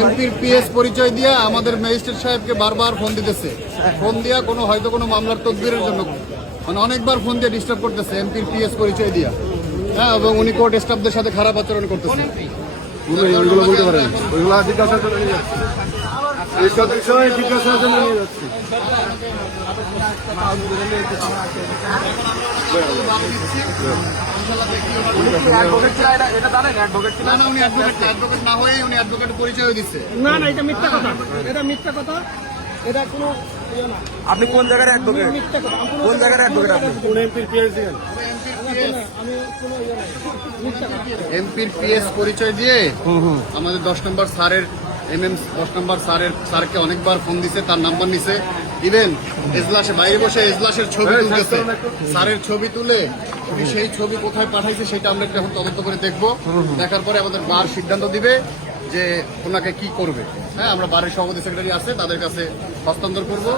এমপির পিএস পরিচয় দিয়া আমাদের ম্যাজিস্ট্রেট সাহেবকে বারবার ফোন দিতেছে, ফোন দিয়া হয়তো কোনো মামলার তদবিরের জন্য মানে অনেকবার ফোন দিয়ে ডিস্টার্ব করতেছে এমপির পিএস পরিচয় দিয়া। হ্যাঁ, এবং উনি কোর্ট স্টাফদের সাথে খারাপ আচরণ করতেছে। ওইগুলো বলতে পারেন, ওইগুলো জিজ্ঞাসার জন্য নিয়ে যাচ্ছে, এইসব বিষয়ে জিজ্ঞাসার জন্য নিয়ে যাচ্ছে। আপনি কোন জায়গার অ্যাডভোকেট? কোন জায়গার অ্যাডভোকেট? এমপির পিএস পরিচয় দিয়ে আমাদের 10 নম্বর স্যারের স্যারকে অনেকবার ফোন দিছে, তার নাম্বার নিছে। ইভেন এজলাসে বাইরে বসে এজলাসের ছবি তুলতেছে, স্যারের ছবি তুলে উনি সেই ছবি কোথায় পাঠাইছে সেটা আমরা এখন তদন্ত করে দেখবো। দেখার পরে আমাদের বার সিদ্ধান্ত দিবে যে ওনাকে কি করবে। হ্যাঁ, আমরা বারের সভাপতি সেক্রেটারি আছে, তাদের কাছে হস্তান্তর করবো।